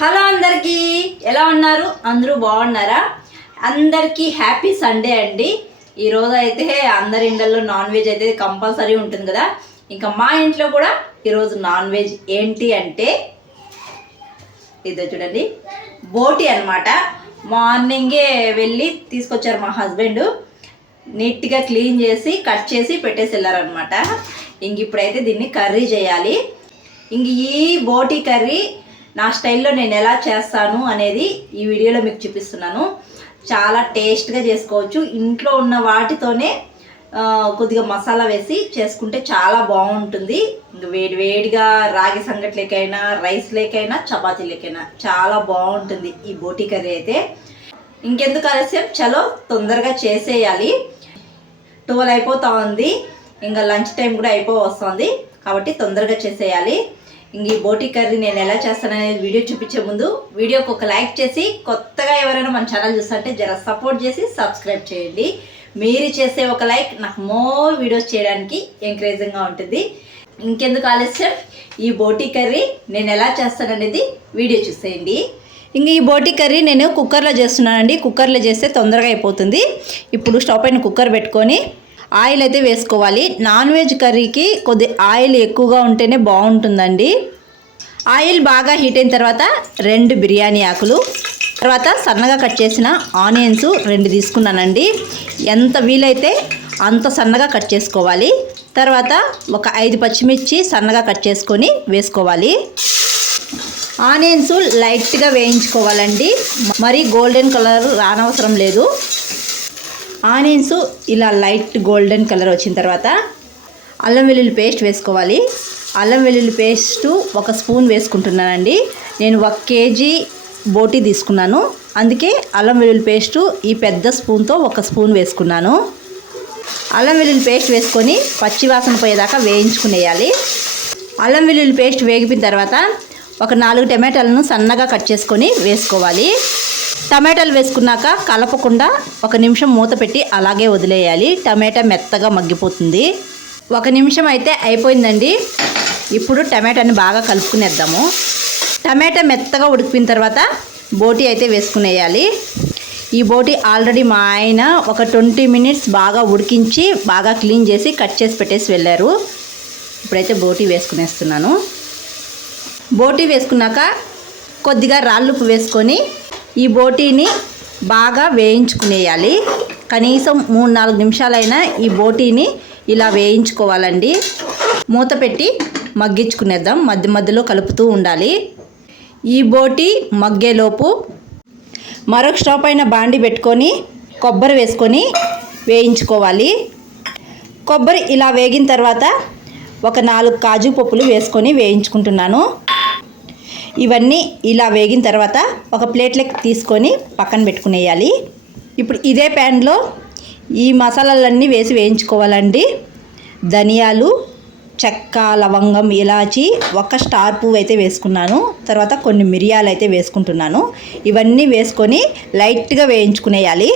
Hello అందరికీ ఎలా ఉన్నారు? అందరూ బాగున్నారా? అందరికీ హ్యాపీ సండే అండి. ఈరోజు అయితే అందరి ఇండ్లలో నాన్ వెజ్ అయితే కంపల్సరీ ఉంటుంది కదా. ఇంకా మా ఇంట్లో కూడా ఈరోజు నాన్ వెజ్ ఏంటి అంటే ఇదో చూడండి, బోటి అన్నమాట. మార్నింగే వెళ్ళి తీసుకొచ్చారు మా హస్బెండ్. నీట్గా క్లీన్ చేసి కట్ చేసి పెట్టేసి వెళ్ళారనమాట. ఇంక ఇప్పుడైతే దీన్ని కర్రీ చేయాలి. ఇంక ఈ బోటి కర్రీ నా స్టైల్లో నేను ఎలా చేస్తాను అనేది ఈ వీడియోలో మీకు చూపిస్తున్నాను. చాలా టేస్ట్గా చేసుకోవచ్చు. ఇంట్లో ఉన్న వాటితోనే కొద్దిగా మసాలా వేసి చేసుకుంటే చాలా బాగుంటుంది. ఇంకా వేడిగా రాగి సంగట్లేకైనా, రైస్ లేకైనా, చపాతీలకైనా చాలా బాగుంటుంది ఈ బోటి కర్రీ అయితే. ఇంకెందుకు ఆలస్యం, చలో తొందరగా చేసేయాలి. 12 అయిపోతా ఉంది. ఇంకా లంచ్ టైం కూడా వస్తుంది కాబట్టి తొందరగా చేసేయాలి. ఇంక ఈ బోటి కర్రీ నేను ఎలా చేస్తాననేది వీడియో చూపించే ముందు వీడియోకి ఒక లైక్ చేసి, కొత్తగా ఎవరైనా మన ఛానల్ చూస్తుంటే జర సపోర్ట్ చేసి సబ్స్క్రైబ్ చేయండి. మీరు చేసే ఒక లైక్ నాకు మోర్ వీడియోస్ చేయడానికి ఎంకరేజింగ్గా ఉంటుంది. ఇంకెందుకు ఆలస్యం, ఈ బోటి కర్రీ నేను ఎలా చేస్తాననేది వీడియో చూసేయండి. ఇంక ఈ బోటి కర్రీ నేను కుక్కర్లో చేస్తున్నానండి. కుక్కర్లో చేస్తే తొందరగా అయిపోతుంది. ఇప్పుడు స్టవ్ పైన కుక్కర్ పెట్టుకొని ఆయిల్ అయితే వేసుకోవాలి. నాన్ వెజ్ కర్రీకి కొద్ది ఆయిల్ ఎక్కువగా ఉంటేనే బాగుంటుందండి. ఆయిల్ బాగా హీట్ అయిన తర్వాత 2 బిర్యానీ ఆకులు, తర్వాత సన్నగా కట్ చేసిన ఆనియన్స్ 2 తీసుకున్నానండి. ఎంత వీలైతే అంత సన్నగా కట్ చేసుకోవాలి. తర్వాత ఒక 5 పచ్చిమిర్చి సన్నగా కట్ చేసుకొని వేసుకోవాలి. ఆనియన్స్ లైట్గా వేయించుకోవాలండి, మరీ గోల్డెన్ కలర్ రానవసరం లేదు. ఆనియన్స్ ఇలా లైట్ గోల్డెన్ కలర్ వచ్చిన తర్వాత అల్లం వెల్లుల్లి పేస్ట్ వేసుకోవాలి. అల్లం వెల్లుల్లి పేస్టు 1 స్పూన్ వేసుకుంటున్నానండి. నేను 1 కేజీ బోటి తీసుకున్నాను, అందుకే అల్లం వెల్లుల్లి పేస్టు ఈ పెద్ద స్పూన్తో 1 స్పూన్ వేసుకున్నాను. అల్లం వెల్లుల్లి పేస్ట్ వేసుకొని పచ్చివాసన పోయేదాకా వేయించుకునేయాలి. అల్లం వెల్లుల్లి పేస్ట్ వేగిపోయిన తర్వాత ఒక 4 టమాటాలను సన్నగా కట్ చేసుకొని వేసుకోవాలి. టమాటాలు వేసుకున్నాక కలపకుండా 1 నిమిషం మూత పెట్టి అలాగే వదిలేయాలి. టమాటా మెత్తగా మగ్గిపోతుంది. 1 నిమిషం అయితే అయిపోయిందండి. ఇప్పుడు టమాటాని బాగా కలుపుకునేద్దాము. టమాటా మెత్తగా ఉడికిపోయిన తర్వాత బోటి అయితే వేసుకునేయాలి. ఈ బోటి ఆల్రెడీ మా ఆయన ఒక 20 మినిట్స్ బాగా ఉడికించి బాగా క్లీన్ చేసి కట్ చేసి పెట్టేసి వెళ్ళారు. ఇప్పుడైతే బోటి వేసుకునేస్తున్నాను. బోటి వేసుకున్నాక కొద్దిగా రాళ్ళుప్పు వేసుకొని ఈ బోటీని బాగా వేయించుకునేయాలి. కనీసం 3-4 నిమిషాలైనా ఈ బోటీని ఇలా వేయించుకోవాలండి. మూత పెట్టి మగ్గించుకునేద్దాం, మధ్య మధ్యలో కలుపుతూ ఉండాలి. ఈ బోటీ మగ్గేలోపు మరొక స్టవ్ పైన బాండి పెట్టుకొని కొబ్బరి వేసుకొని వేయించుకోవాలి. కొబ్బరి ఇలా వేగిన తర్వాత ఒక 4 కాజు పప్పులు వేసుకొని వేయించుకుంటున్నాను. ఇవన్నీ ఇలా వేగిన తర్వాత ఒక ప్లేట్లోకి తీసుకొని పక్కన పెట్టుకునేయాలి. ఇప్పుడు ఇదే ప్యాన్లో ఈ మసాలాలన్నీ వేసి వేయించుకోవాలండి. ధనియాలు, చెక్క, లవంగం, ఇలాచి, 1 స్టార్ పువ్వు అయితే వేసుకున్నాను. తర్వాత కొన్ని మిరియాలు అయితే వేసుకుంటున్నాను. ఇవన్నీ వేసుకొని లైట్గా వేయించుకునేయాలి.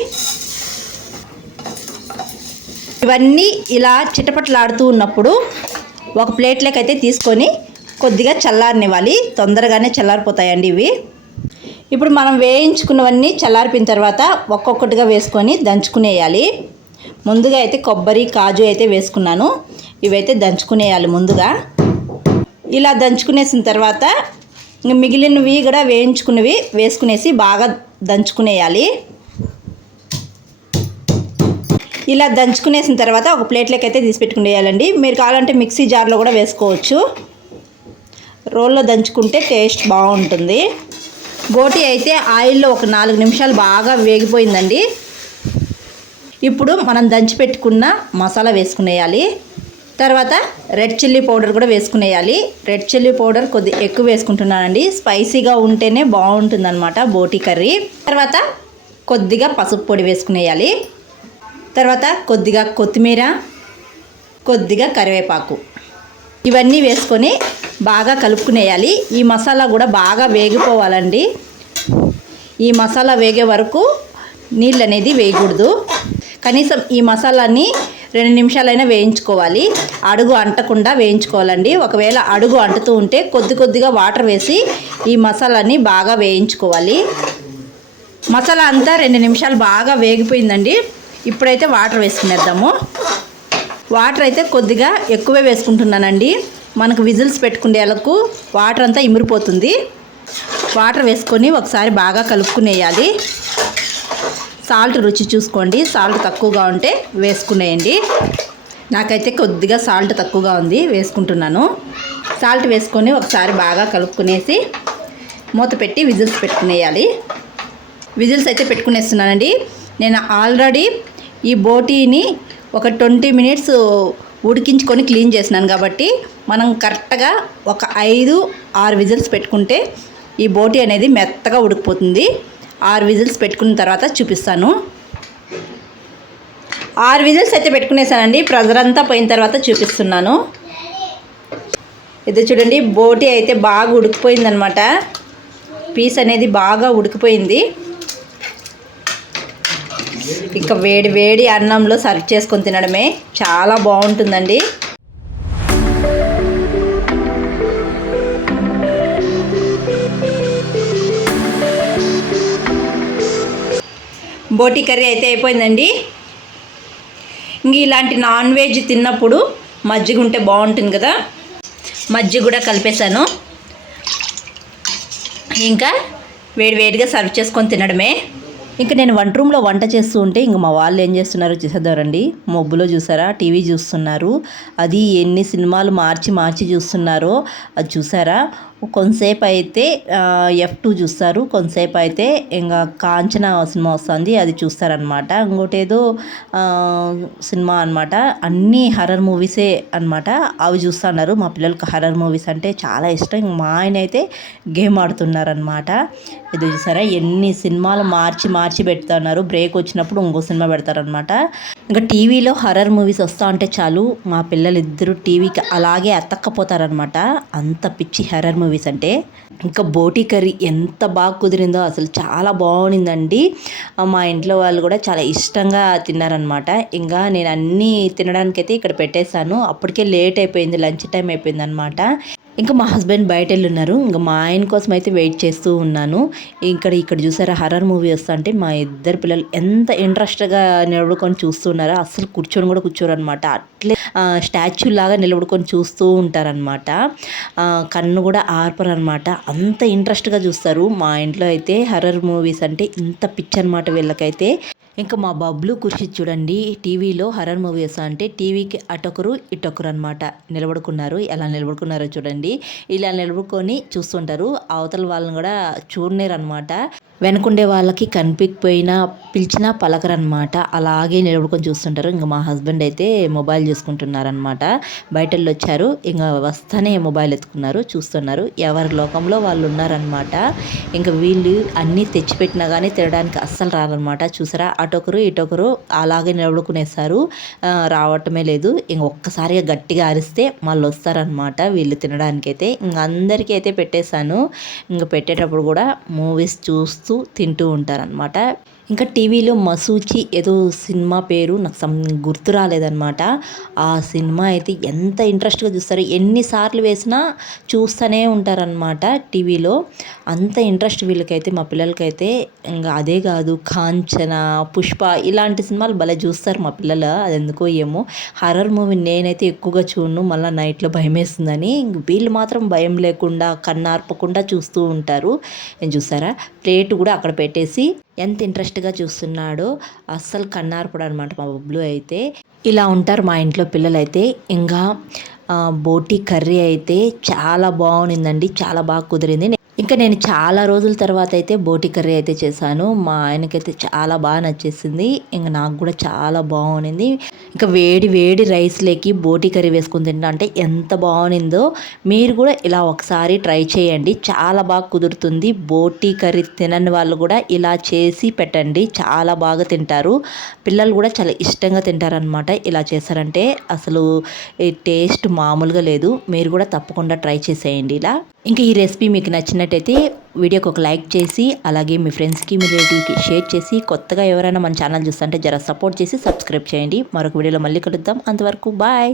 ఇవన్నీ ఇలా చిటపటలాడుతూ ఉన్నప్పుడు ఒక ప్లేట్లోకి అయితే తీసుకొని కొద్దిగా చల్లారనివ్వాలి. తొందరగానే చల్లారిపోతాయండి ఇవి. ఇప్పుడు మనం వేయించుకున్నవన్నీ చల్లారిపోయిన తర్వాత ఒక్కొక్కటిగా వేసుకొని దంచుకునేయాలి. ముందుగా అయితే కొబ్బరి, కాజు అయితే వేసుకున్నాను. ఇవైతే దంచుకునేయాలి ముందుగా. ఇలా దంచుకునేసిన తర్వాత మిగిలినవి కూడా వేయించుకున్నవి వేసుకునేసి బాగా దంచుకునేయాలి. ఇలా దంచుకునేసిన తర్వాత ఒక ప్లేట్లోకి అయితే తీసి పెట్టుకునేయాలండి. మీరు కావాలంటే మిక్సీ జార్లో కూడా వేసుకోవచ్చు. రోల్లో దంచుకుంటే టేస్ట్ బాగుంటుంది. బోటి అయితే ఆయిల్లో ఒక 4 నిమిషాలు బాగా వేగిపోయిందండి. ఇప్పుడు మనం దంచి పెట్టుకున్న మసాలా వేసుకునేయాలి. తర్వాత రెడ్ చిల్లీ పౌడర్ కూడా వేసుకునేయాలి. రెడ్ చిల్లీ పౌడర్ కొద్దిగా ఎక్కువ వేసుకుంటున్నానండి, స్పైసీగా ఉంటేనే బాగుంటుందన్నమాట బోటి కర్రీ. తర్వాత కొద్దిగా పసుపు పొడి వేసుకునేయాలి. తర్వాత కొద్దిగా కొత్తిమీర, కొద్దిగా కరివేపాకు, ఇవన్నీ వేసుకొని బాగా కలుపుకునేయాలి. ఈ మసాలా కూడా బాగా వేగిపోవాలండి. ఈ మసాలా వేగే వరకు నీళ్ళు అనేది వేయకూడదు. కనీసం ఈ మసాలాని 2 నిమిషాలైనా వేయించుకోవాలి. అడుగు అంటకుండా వేయించుకోవాలండి. ఒకవేళ అడుగు అంటుతూ ఉంటే కొద్దిగా వాటర్ వేసి ఈ మసాలాని బాగా వేయించుకోవాలి. మసాలా అంతా 2 నిమిషాలు బాగా వేగిపోయిందండి. ఇప్పుడైతే వాటర్ వేసుకునేద్దాము. వాటర్ అయితే కొద్దిగా ఎక్కువే వేసుకుంటున్నానండి. మనకు విజిల్స్ పెట్టుకునేలకు వాటర్ అంతా ఇమిరిపోతుంది. వాటర్ వేసుకొని ఒకసారి బాగా కలుపుకునేయాలి. సాల్ట్ రుచి చూసుకోండి. సాల్ట్ తక్కువగా ఉంటే వేసుకునేయండి. నాకైతే కొద్దిగా సాల్ట్ తక్కువగా ఉంది, వేసుకుంటున్నాను. సాల్ట్ వేసుకొని ఒకసారి బాగా కలుపుకునేసి మూత పెట్టి విజిల్స్ పెట్టుకునేయాలి. విజిల్స్ అయితే పెట్టుకునేస్తున్నానండి. నేను ఆల్రెడీ ఈ బోటీని ఒక 20 మినిట్స్ ఉడికించుకొని క్లీన్ చేసినాను కాబట్టి మనం కరెక్ట్గా ఒక 5-6 విజిల్స్ పెట్టుకుంటే ఈ బోటీ అనేది మెత్తగా ఉడికిపోతుంది. 6 విజిల్స్ పెట్టుకున్న తర్వాత చూపిస్తాను. 6 విజిల్స్ అయితే పెట్టుకునేసానండి. ప్రెజర్ అంతా పోయిన తర్వాత చూపిస్తున్నాను. ఇది చూడండి, బోటీ అయితే బాగా ఉడికిపోయిందనమాట. పీస్ అనేది బాగా ఉడికిపోయింది. ఇక వేడి వేడి అన్నంలో సర్వ్ చేసుకొని తినడమే చాలా బాగుంటుందండి. బోటీ కర్రీ అయితే అయిపోయిందండి. ఇంక ఇలాంటి నాన్ వెజ్ తిన్నప్పుడు మజ్జిగ ఉంటే బాగుంటుంది కదా, మజ్జిగ కూడా కలిపేశాను. ఇంకా వేడివేడిగా సర్వ్ చేసుకొని తినడమే. ఇంకా నేను వంట రూమ్లో వంట చేస్తూ ఉంటే ఇంక మా వాళ్ళు ఏం చేస్తున్నారో చూసేద్దారండి. మొబ్బులో చూసారా, టీవీ చూస్తున్నారు. అది ఎన్ని సినిమాలు మార్చి చూస్తున్నారో అది చూసారా. కొంతసేపు అయితే F2 చూస్తారు, కొంతసేపు అయితే ఇంకా కాంచన సినిమా వస్తుంది, అది చూస్తారనమాట. ఇంకోటి ఏదో సినిమా అనమాట. అన్నీ హర్రర్ మూవీసే అనమాట. అవి చూస్తున్నారు. మా పిల్లలకి హర్రర్ మూవీస్ అంటే చాలా ఇష్టం. ఇంక మా ఆయన అయితే గేమ్ ఆడుతున్నారనమాట. ఇది చూసారా, ఎన్ని సినిమాలు మార్చి పెడుతున్నారు. బ్రేక్ వచ్చినప్పుడు ఇంకో సినిమా పెడతారనమాట. ఇంకా టీవీలో హర్రర్ మూవీస్ వస్తూ ఉంటే చాలు మా పిల్లలిద్దరూ టీవీకి అలాగే అతక్కపోతారనమాట. అంత పిచ్చి హర్రర్ మూవీస్ అంటే. ఇంకా బోటీ కర్రీ ఎంత బాగా కుదిరిందో, అసలు చాలా బాగుండిందండి. మా ఇంట్లో వాళ్ళు కూడా చాలా ఇష్టంగా తిన్నారనమాట. ఇంకా నేను అన్నీ తినడానికైతే ఇక్కడ పెట్టేశాను. అప్పటికే లేట్ అయిపోయింది, లంచ్ టైం అయిపోయింది అనమాట. ఇంకా మా హస్బెండ్ బయట వెళ్ళున్నారు. ఇంకా మా ఆయన కోసం అయితే వెయిట్ చేస్తూ ఉన్నాను. ఇక్కడ చూసారా, హర్రర్ మూవీ వస్తా అంటే మా ఇద్దరు పిల్లలు ఎంత ఇంట్రెస్ట్గా నిలబడుకొని చూస్తున్నారో. అస్సలు కూర్చోరు అనమాట. అట్లే స్టాచ్యూ లాగా నిలబడుకొని చూస్తూ ఉంటారనమాట. కన్ను కూడా ఆర్పరు అనమాట. అంత ఇంట్రెస్ట్గా చూస్తారు. మా ఇంట్లో అయితే హర్రర్ మూవీస్ అంటే ఇంత పిచ్చి అనమాట వీళ్ళకైతే. ఇంకా మా బబ్లు ఖుషి చూడండి, టీవీలో హర్రర్ మూవీస్ అంటే టీవీకి అటొకరు ఇటొకరు అనమాట నిలబడుకున్నారు. ఎలా నిలబడుకున్నారో చూడండి. ఇలా నిలబడుకొని చూస్తుంటారు. అవతల వాళ్ళని కూడా చూడలేరు అనమాట. వెనకుండే వాళ్ళకి కనిపించకపోయినా పిలిచినా పలకరనమాట. అలాగే నిలబడుకొని చూస్తుంటారు. ఇంకా మా హస్బెండ్ అయితే మొబైల్ చూసుకుంటున్నారనమాట. బయటల్లో వచ్చారు, ఇంకా వస్తానే మొబైల్ ఎత్తుకున్నారు, చూస్తున్నారు. ఎవరి లోకంలో వాళ్ళు ఉన్నారనమాట. ఇంకా వీళ్ళు అన్నీ తెచ్చిపెట్టినా కానీ తినడానికి అస్సలు రారనమాట. చూసారా, అటొకరు ఇటొకరు అలాగే నిలబడుకునేస్తారు, రావటమే లేదు. ఇంక ఒక్కసారిగా గట్టిగా అరిస్తే మళ్ళీ వస్తారనమాట వీళ్ళు తినడానికైతే. ఇంక అందరికీ అయితే పెట్టేశాను. ఇంకా పెట్టేటప్పుడు కూడా మూవీస్ చూస్తూ తింటూ ఉంటారనమాట. ఇంకా టీవీలో మసూచి ఏదో సినిమా పేరు నాకు గుర్తు రాలేదనమాట. ఆ సినిమా అయితే ఎంత ఇంట్రెస్ట్గా చూస్తారు. ఎన్నిసార్లు వేసినా చూస్తూనే ఉంటారనమాట టీవీలో. అంత ఇంట్రెస్ట్ వీళ్ళకైతే, మా పిల్లలకైతే. ఇంకా అదే కాదు, కాంచన, పుష్ప ఇలాంటి సినిమాలు భలే చూస్తారు మా పిల్లలు. అది ఎందుకో ఏమో. హర్రర్ మూవీ నేనైతే ఎక్కువగా చూడను, మళ్ళీ నైట్లో భయం వేస్తుందని. వీళ్ళు మాత్రం భయం లేకుండా కన్నార్పకుండా చూస్తూ ఉంటారు. చూసారా, ప్లేట్ కూడా అక్కడ పెట్టేసి ఎంత ఇంట్రెస్ట్గా చూస్తున్నాడో. అస్సలు కన్నార్పడు అనమాట మా బబ్లు అయితే. ఇలా ఉంటారు మా ఇంట్లో పిల్లలైతే. ఇంకా బోటీ కర్రీ అయితే చాలా బాగుండిందండి, చాలా బాగా కుదిరింది. ఇంకా నేను చాలా రోజుల తర్వాత అయితే బోటీ కర్రీ అయితే చేశాను. మా ఆయనకైతే చాలా బాగా నచ్చేసింది. ఇంకా నాకు కూడా చాలా బాగుండింది. ఇంకా వేడి వేడి రైస్లోకి బోటీ కర్రీ వేసుకుని తింటా అంటే ఎంత బాగుండిందో. మీరు కూడా ఇలా ఒకసారి ట్రై చేయండి, చాలా బాగా కుదురుతుంది. బోటీ కర్రీ తినని వాళ్ళు కూడా ఇలా చేసి పెట్టండి, చాలా బాగా తింటారు. పిల్లలు కూడా చాలా ఇష్టంగా తింటారనమాట ఇలా చేశారంటే. అసలు ఈ టేస్ట్ మామూలుగా లేదు. మీరు కూడా తప్పకుండా ట్రై చేసేయండి ఇలా. ఇంకా ఈ రెసిపీ మీకు నచ్చినట్టయితే వీడియోకి ఒక లైక్ చేసి అలాగే మీ ఫ్రెండ్స్కి మీ రిలేటివ్కి షేర్ చేసి కొత్తగా ఎవరైనా మన ఛానల్ చూస్తుంటే జర సపోర్ట్ చేసి సబ్స్క్రైబ్ చేయండి. మరొక వీడియోలో మళ్ళీ కలుద్దాం. అంతవరకు బాయ్.